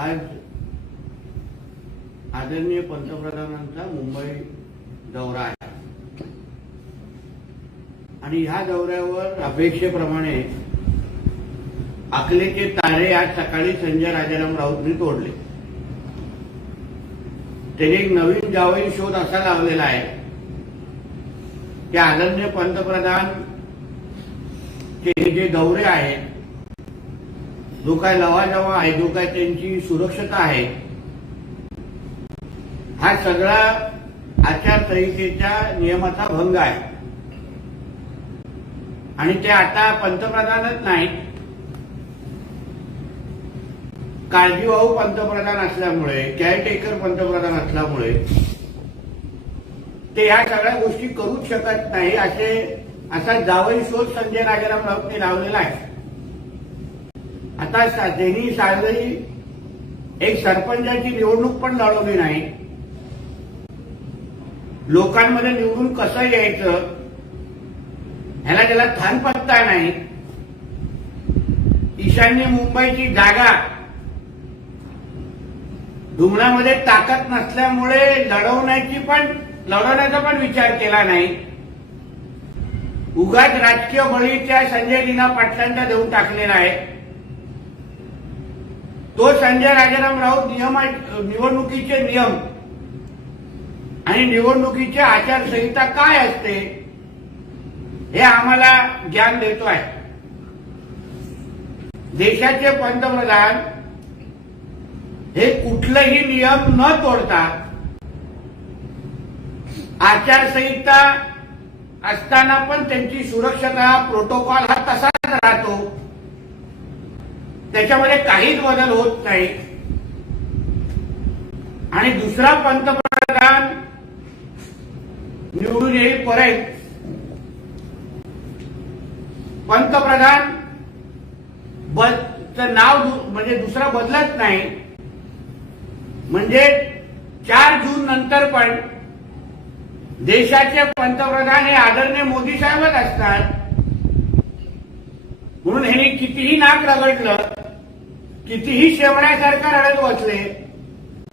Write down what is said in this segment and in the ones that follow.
आज आदरणीय पंतप्रधानांचा मुंबई दौरा आहे आणि ह्या दौऱ्यावर अपेक्षेप्रमाणे के तारे आज सकाळी संजय राजाराम राऊतनी तोडले त्याने एक नवीन जावळी शोध असा लावलेला आहे की आदरणीय पंतप्रधान चे जे दौरे आहेत जो काय लवाजवा आहे जो काय त्यांची सुरक्षता आहे हा सगळा आचारसंहितेच्या नियमाचा भंग आहे आणि ते आता पंतप्रधानच नाही काळजीवाहू पंतप्रधान असल्यामुळे केअरटेकर पंतप्रधान असल्यामुळे ते ह्या सगळ्या गोष्टी करूच शकत नाही असे असा जावई शोध संजय राजाराम राऊतने लावलेला आहे आता त्यांनी सागरी एक सरपंचाची निवडणूक पण लढवली नाही लोकांमध्ये निवडून कसं यायचं ह्याला त्याला थान पत्ता नाही ईशान्य मुंबईची जागा धुमणामध्ये ताकद नसल्यामुळे लढवण्याची पण लढवण्याचा पण विचार केला नाही उगाच राजकीय बळीच्या संजय लीना पाटलांना देऊन टाकलेला आहे तो संजय राजाराम राऊत नियम निवडणुकीचे नियम आणि निवडणुकीची आचारसंहिता काय असते हे आम्हाला ज्ञान देतो आहे देशाचे पंतप्रधान हे कुठलेही नियम न तोडता आचारसंहिता असताना पण त्यांची सुरक्षता प्रोटोकॉल हा तसाच राहतो त्याच्यामध्ये काहीच बदल होत नाही आणि दुसरा पंतप्रधान निवडून येईल परत पंतप्रधान नाव म्हणजे दुसरा बदलत नाही म्हणजे चार जून नंतर पण देशाचे पंतप्रधान हे आदरणीय मोदी साहेबच असतात म्हणून हे कितीही नाक रगडलं कितीही सरकार रडत बसले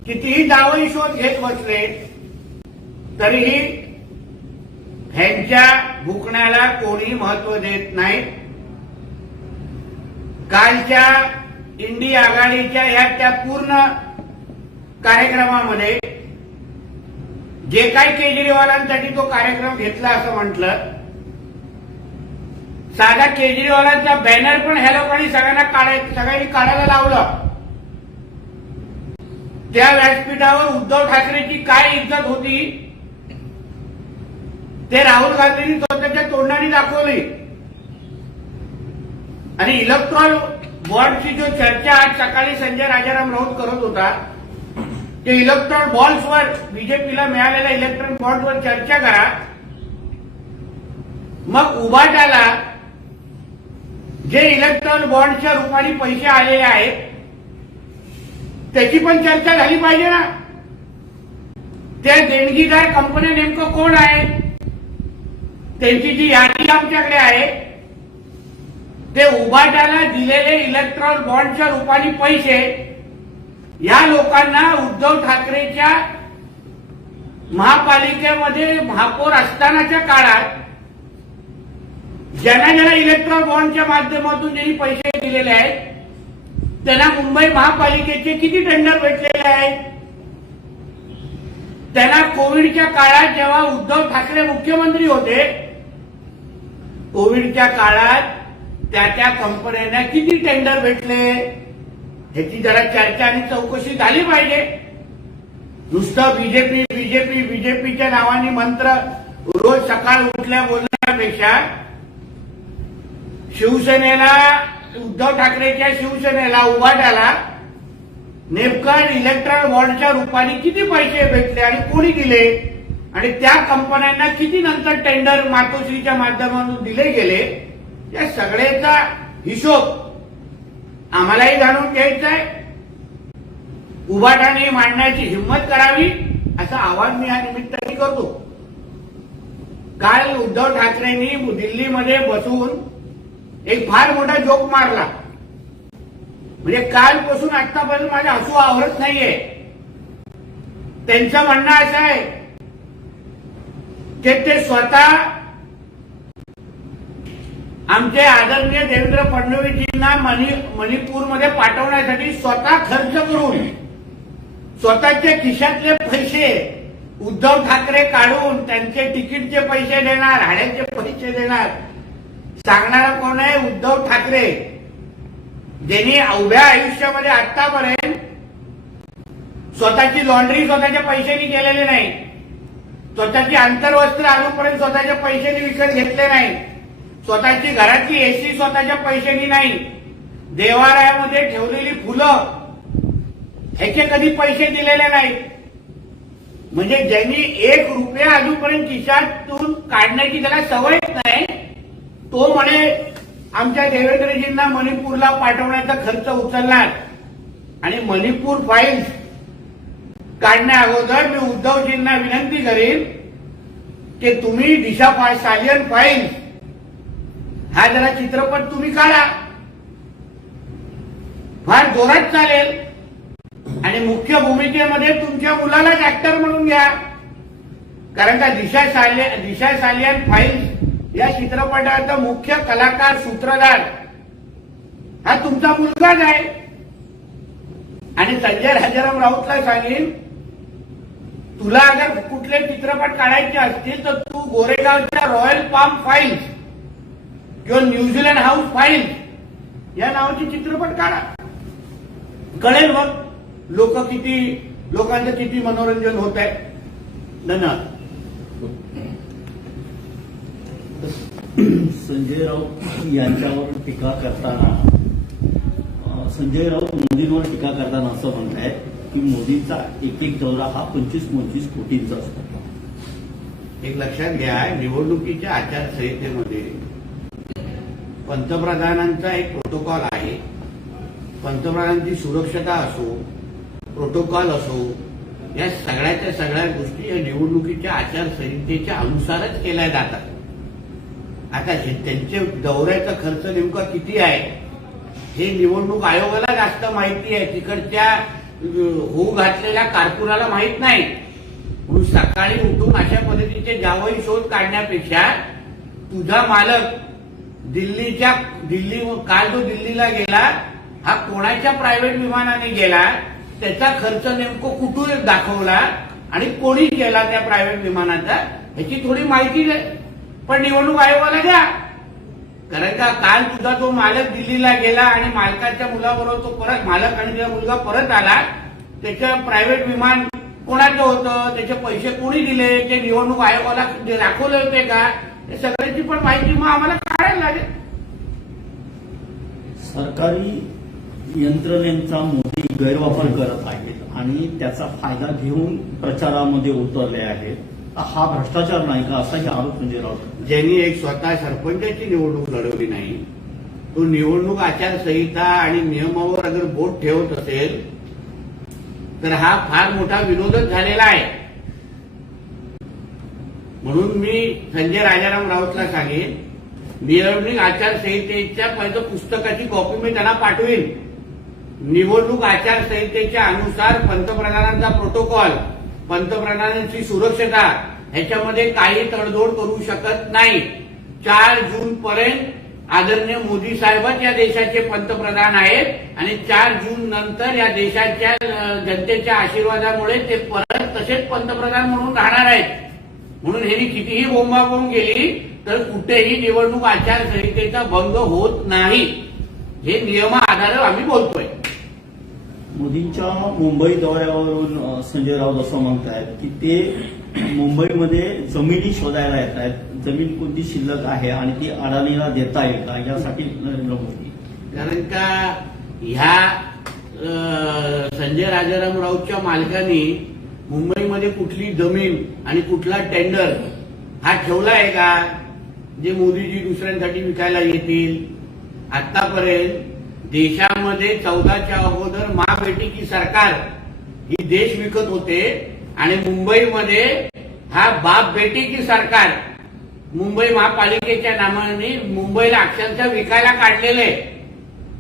कितीही दावणी शोध घेत बसले तरीही ह्यांच्या भुकण्याला कोणी महत्व देत नाही कालच्या इंडी आघाडीच्या ह्या त्या पूर्ण कार्यक्रमामध्ये जे काही केजरीवालांसाठी तो कार्यक्रम घेतला असं म्हटलं साधा केजरीवालांचा बॅनर पण ह्या लोकांनी सगळ्यांना काढाय सगळ्यांनी काढायला लावलं त्या व्यासपीठावर उद्धव ठाकरेची काय इज्जत होती ते राहुल गांधींनी स्वतःच्या तोंडाने दाखवली आणि इलेक्ट्रॉन बॉलची जो चर्चा आज सकाळी संजय राजाराम राऊत करत होता ते इलेक्ट्रॉन बॉल्सवर बीजेपीला मिळालेल्या इलेक्ट्रॉन बॉल्सवर चर्चा करा मग उभा जे इलेक्ट्रॉन बॉन्डच्या रुपाने पैसे आलेले आहेत त्याची पण चर्चा झाली पाहिजे ना त्या देणगीदार कंपन्या नेमकं कोण आहेत त्यांची जी यादी आमच्याकडे आहे ते उभाट्याला दिलेले इलेक्ट्रॉन बॉन्डच्या रुपाने पैसे या लोकांना उद्धव ठाकरेच्या महापालिकेमध्ये महापौर असतानाच्या काळात ज्यांना ज्यांना इलेक्ट्रॉन बॉन्डच्या माध्यमातून ज्यांनी पैसे दिलेले आहेत त्यांना मुंबई महापालिकेचे किती टेंडर भेटलेले आहेत त्यांना कोविडच्या काळात जेव्हा उद्धव ठाकरे मुख्यमंत्री होते कोविडच्या काळात त्या त्या कंपन्यांना किती टेंडर भेटले ह्याची जरा चर्चा आणि चौकशी झाली पाहिजे नुसतं बीजेपी बीजेपी बीजेपीच्या नावाने मंत्र रोज सकाळ उठल्या बोलण्यापेक्षा शिवसेनेला उद्धव ठाकरेच्या शिवसेनेला उभाट्याला नेमकं इलेक्ट्रॉन वॉर्डच्या रुपाने किती पैसे भेटले आणि कोणी दिले आणि त्या कंपन्यांना किती नंतर टेंडर मातोश्रीच्या माध्यमातून दिले गेले या सगळ्याचा हिशोब आम्हालाही जाणून घ्यायचंय आहे उभाटाने मांडण्याची हिंमत करावी असं आवाहन मी या निमित्ताने करतो काल उद्धव ठाकरेंनी दिल्लीमध्ये बसून एक फार मोठा जोक मारला म्हणजे कालपासून आतापर्यंत माझे हसू आवरत नाहीये त्यांचं म्हणणं असं आहे की ते स्वतः आमचे आदरणीय देवेंद्र फडणवीसजींना मणिपूरमध्ये पाठवण्यासाठी स्वतः खर्च करून स्वतःच्या खिशातले पैसे उद्धव ठाकरे काढून त्यांचे तिकीटचे पैसे देणार हाड्याचे पैसे देणार सांगणारा कोण आहे उद्धव ठाकरे ज्यांनी अवघ्या आयुष्यामध्ये आतापर्यंत स्वतःची लॉन्ड्री स्वतःच्या पैशांनी केलेली नाही स्वतःची आंतरवस्त्र अजूनपर्यंत स्वतःच्या पैशांनी विकत घेतले नाही स्वतःची घरातली एसी स्वतःच्या पैशांनी नाही देवालयामध्ये ठेवलेली फुलं ह्याचे कधी पैसे दिलेले नाही म्हणजे ज्यांनी एक रुपया अजूनपर्यंत खिशातून काढण्याची त्याला सवयच नाही तो म्हणे आमच्या देवेंद्रजींना मणिपूरला पाठवण्याचा खर्च उचलणार आणि मणिपूर फाईल्स काढण्या अगोदर मी उद्धवजींना विनंती करीन की तुम्ही दिशा सालियन फाईल्स हा जरा चित्रपट तुम्ही काढा फार जोरात चालेल आणि मुख्य भूमिकेमध्ये तुमच्या मुलालाच ऍक्टर म्हणून घ्या कारण का दिशा सालियन दिशा सालियन फाईल्स या चित्रपटाचा मुख्य कलाकार सूत्रधार हा तुमचा मुलगाच आहे आणि संजय राजाराम राऊतला सांगेन तुला अगर कुठले चित्रपट काढायचे असतील तर तू गोरेगावच्या रॉयल पाम फाईल्स किंवा न्यूझीलंड हाऊस फाईल्स या नावाचे चित्रपट काढा कळेल मग लोक किती लोकांचं किती मनोरंजन होत आहे धन्यवाद संजय राऊत यांच्यावर टीका करताना संजय राऊत मोदींवर टीका करताना असं म्हणत आहेत की मोदींचा एक एक दौरा हा पंचवीस पंचवीस कोटींचा असतो एक लक्षात घ्या निवडणुकीच्या आचारसंहितेमध्ये पंतप्रधानांचा एक प्रोटोकॉल आहे पंतप्रधानांची सुरक्षता असो प्रोटोकॉल असो या सगळ्याच्या सगळ्या गोष्टी या निवडणुकीच्या आचारसंहितेच्या अनुसारच केल्या जातात आता हे त्यांचे दौऱ्याचा खर्च नेमका किती आहे हे निवडणूक आयोगाला जास्त माहिती आहे तिकडच्या होऊ घातलेल्या कारकुनाला माहीत नाही म्हणून सकाळी उठून अशा पद्धतीचे जावई शोध काढण्यापेक्षा तुझा मालक दिल्लीच्या दिल्ली काल जो दिल्लीला गेला हा कोणाच्या प्रायव्हेट विमानाने गेला त्याचा खर्च नेमकं कुठून दाखवला आणि कोणी गेला त्या प्रायव्हेट विमानाचा ह्याची थोडी माहिती पण निवडणूक आयोगाला द्या कारण का काल सुद्धा तो मालक दिल्लीला गेला आणि मालकाच्या मुलाबरोबर तो परत मालक आणि त्या मुलगा परत आला त्याच्या प्रायव्हेट विमान कोणाचं होतं त्याचे पैसे कोणी दिले ते निवडणूक आयोगाला दाखवले होते का या सगळ्यांची पण माहिती मग आम्हाला काढायला लागेल सरकारी यंत्रणेचा मोदी गैरवापर करत आहेत आणि त्याचा फायदा घेऊन प्रचारामध्ये उतरले आहेत हा भ्रष्टाचार नाही का असाही आरोप म्हणजे राऊत ज्यांनी एक स्वतः सरपंचाची निवडणूक लढवली नाही तो निवडणूक आचारसंहिता आणि नियमावर अगर बोट ठेवत असेल तर हा फार मोठा विनोदच झालेला आहे म्हणून मी संजय राजाराम राऊतला सांगेन निवडणूक आचारसंहितेच्या पहिलं पुस्तकाची कॉपी मी त्यांना पाठवीन निवडणूक आचारसंहितेच्या अनुसार पंतप्रधानांचा प्रोटोकॉल पंतप्रधानांची सुरक्षता ह्याच्यामध्ये काही तडजोड करू शकत नाही चार जून पर्यंत आदरणीय मोदी साहेबच या देशाचे पंतप्रधान आहेत आणि चार जून नंतर या देशाच्या जनतेच्या आशीर्वादामुळे ते परत तसेच पंतप्रधान म्हणून राहणार आहेत म्हणून ह्यांनी कितीही बोंबाबोंब गेली तर कुठेही निवडणूक आचारसंहितेचा भंग होत नाही हे आधारावर आम्ही बोलतोय मोदींच्या मुंबई दौऱ्यावरून संजय राऊत असं म्हणत आहेत की ते मुंबईमध्ये जमिनी शोधायला येत आहेत जमीन कोणती शिल्लक आहे आणि ती अडाणीला देता येत आहे यासाठी नरेंद्र मोदी कारण का ह्या संजय राजाराम राऊतच्या मालकाने मुंबईमध्ये कुठली जमीन आणि कुठला टेंडर हा ठेवला आहे का जे मोदीजी दुसऱ्यांसाठी विकायला येतील आतापर्यंत देशामध्ये चौदाच्या अगोदर की सरकार ही देश विकत होते आणि मुंबईमध्ये हा बाप की सरकार मुंबई महापालिकेच्या नामाने मुंबईला अक्षरशः विकायला काढलेलं आहे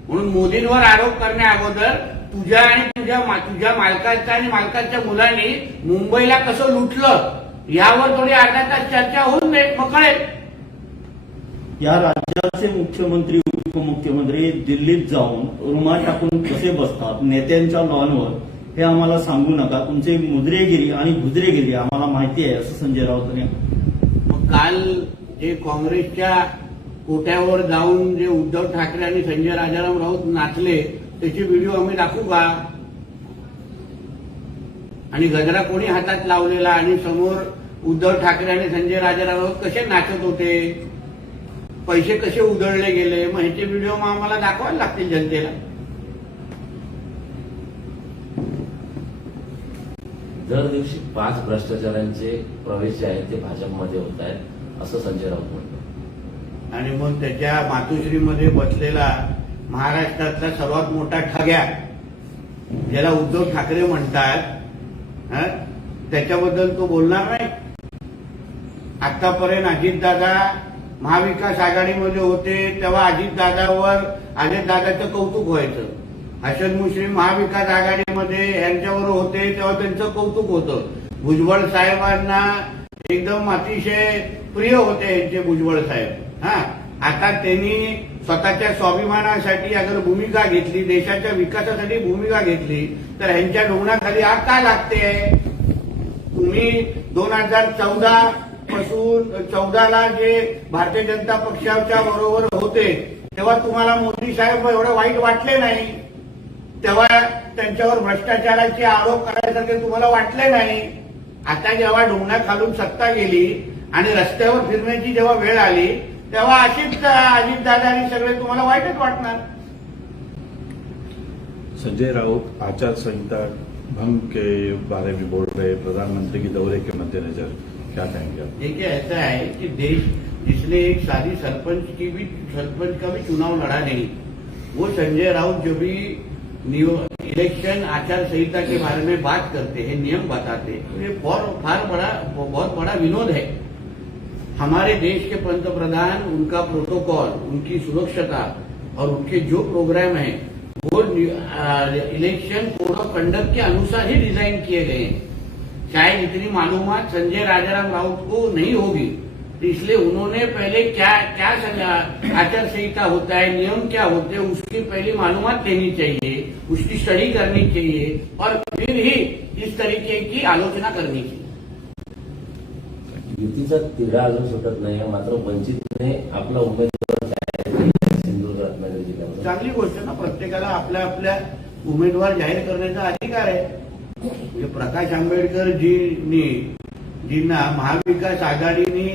म्हणून मोदींवर आरोप करण्या अगोदर तुझ्या आणि तुझ्या तुझ्या मालकाच्या आणि मालकाच्या मुलांनी मुंबईला कसं लुटलं यावर थोडी आता चर्चा होऊन मग कळेल या राज्याचे मुख्यमंत्री उपमुख्यमंत्री दिल्लीत जाऊन रुमा टाकून कसे बसतात नेत्यांच्या लॉनवर हे आम्हाला सांगू नका तुमचे मुद्रेगिरी आणि गुजरेगिरी आम्हाला माहिती आहे असं संजय राऊत यांनी काल जे काँग्रेसच्या कोट्यावर जाऊन जे उद्धव ठाकरे आणि संजय राजाराम राऊत नाचले त्याचे व्हिडिओ आम्ही दाखवू का आणि गजरा कोणी हातात लावलेला आणि समोर उद्धव ठाकरे आणि संजय राजाराम राऊत कसे नाचत होते पैसे कसे उधळले गेले मग ह्याचे व्हिडिओ मग आम्हाला दाखवायला लागतील जनतेला दर दिवशी पाच भ्रष्टाचारांचे प्रवेश जे आहेत ते भाजपमध्ये होत आहेत असं संजय राऊत म्हणतो आणि मग त्याच्या मातोश्रीमध्ये बसलेला महाराष्ट्रातला सर्वात मोठा ठग्या ज्याला उद्धव ठाकरे म्हणतात त्याच्याबद्दल तो बोलणार नाही आतापर्यंत अजितदादा महाविकास आघाडीमध्ये होते तेव्हा अजितदादावर अजितदादाचं कौतुक व्हायचं हसन मुश्री महाविकास आघाडीमध्ये यांच्यावर होते तेव्हा त्यांचं कौतुक होतं भुजबळ साहेबांना एकदम अतिशय प्रिय होते यांचे भुजबळ साहेब हा आता त्यांनी स्वतःच्या स्वाभिमानासाठी अगर भूमिका घेतली देशाच्या विकासासाठी भूमिका घेतली तर यांच्या रुग्णाखाली आग काय लागते तुम्ही दोन हजार चौदा पासून चौदाला जे भारतीय जनता पक्षाच्या बरोबर होते तेव्हा तुम्हाला मोदी साहेब एवढे वाईट वाटले नाही तेव्हा त्यांच्यावर भ्रष्टाचाराचे आरोप करायसारखे तुम्हाला वाटले नाही आता जेव्हा ढोंगा खालून सत्ता गेली आणि रस्त्यावर फिरण्याची जेव्हा वेळ आली तेव्हा अशीच अजित दादा आणि सगळे तुम्हाला वाईटच वाटणार संजय राऊत आचारसंहिता संहिता भंग के बारे में बोल रहे प्रधानमंत्री के दौरे के मद्देनजर क्या कहेंगे आप देखिए ऐसा है कि देश जिसने एक सारी सरपंच की भी सरपंच का भी चुनाव लड़ा नहीं वो संजय राउत जो भी इलेक्शन आचार संहिता के बारे में बात करते हैं नियम बताते हैं ये बहुत फार बड़ा बहुत बड़ा विनोद है हमारे देश के पंतप्रधान उनका प्रोटोकॉल उनकी सुरक्षता और उनके जो प्रोग्राम है वो इलेक्शन कोड ऑफ कंडक्ट के अनुसार ही डिजाइन किए गए हैं चाहे जितनी मालूमात संजय राजाराम राउत को नहीं होगी तो इसलिए उन्होंने पहले क्या क्या आचार संहिता होता है नियम क्या होते हैं उसकी पहली मालूमात देनी चाहिए उसकी स्टडी करनी चाहिए और फिर ही इस तरीके की आलोचना करनी चाहिए युतीचा तिढा अजून सुटत नाही मात्र वंचितने आपला उमेदवार सिंधुदुर्ग रत्नागिरी जिल्ह्यामध्ये चांगली गोष्ट ना प्रत्येकाला आपल्या आपल्या उमेदवार जाहीर करण्याचा अधिकार आहे म्हणजे प्रकाश आंबेडकरजींनी जीना महाविकास आघाडीनी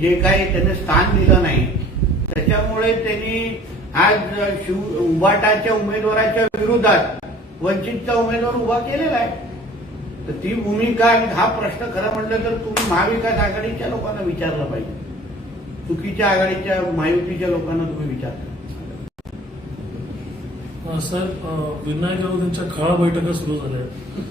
जे काही त्यांनी स्थान दिलं नाही त्याच्यामुळे त्यांनी आज शिव उभाटाच्या उमेदवाराच्या विरोधात वंचितचा उमेदवार उभा केलेला आहे तर ती भूमिका हा प्रश्न खरं म्हटलं तर तुम्ही महाविकास आघाडीच्या लोकांना विचारला पाहिजे चुकीच्या आघाडीच्या महायुतीच्या लोकांना तुम्ही विचारता सर विनायक यांच्या खळा बैठका सुरू झाल्या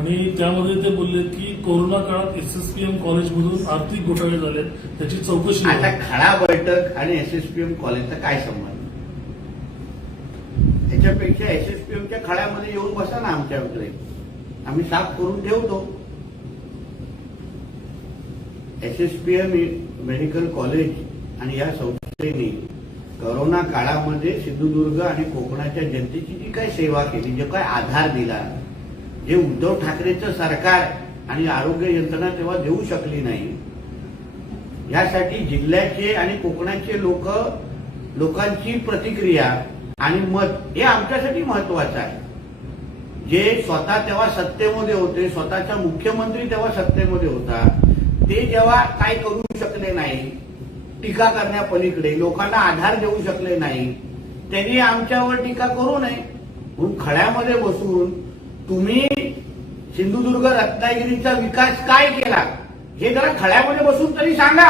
आणि त्यामध्ये ते बोलले की कोरोना काळात एसएसपीएम कॉलेज मधून कॉलेजमधून आर्थिक घोटाळे झाले त्याची चौकशी आता खळा बैठक आणि एस एस पी एम कॉलेजचा काय संबंध त्याच्यापेक्षा एस एस पी खळ्यामध्ये येऊन बसा ना आमच्या आम्ही साफ करून ठेवतो S S P M medical college आणि या संस्थेने करोना काळामध्ये सिंधुदुर्ग आणि कोकणाच्या जनतेची जी काही सेवा केली जे काय आधार दिला जे उद्धव ठाकरेचं सरकार आणि आरोग्य यंत्रणा तेव्हा देऊ शकली नाही यासाठी जिल्ह्याचे आणि कोकणाचे लोक लोकांची प्रतिक्रिया आणि मत हे आमच्यासाठी महत्वाचं आहे जे स्वतः तेव्हा सत्तेमध्ये होते स्वतःचा मुख्यमंत्री तेव्हा सत्तेमध्ये होता ते जेव्हा काय करू शकले नाही टीका करण्यापलीकडे लोकांना आधार देऊ शकले नाही त्यांनी आमच्यावर टीका करू नये म्हणून खड्यामध्ये बसून तुम्ही सिंधुदुर्ग रत्नागिरीचा विकास काय केला हे जरा खड्यामध्ये बसून तरी सांगा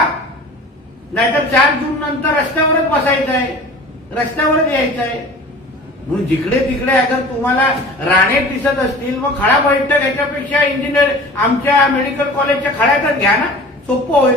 नाहीतर चार जून नंतर रस्त्यावरच बसायचंय रस्त्यावरच यायचंय म्हणून जिकडे तिकडे अगर तुम्हाला राणे दिसत असतील मग खळा बैठक याच्यापेक्षा इंजिनिअर आमच्या मेडिकल कॉलेजच्या खड्यातच घ्या ना सोपं होईल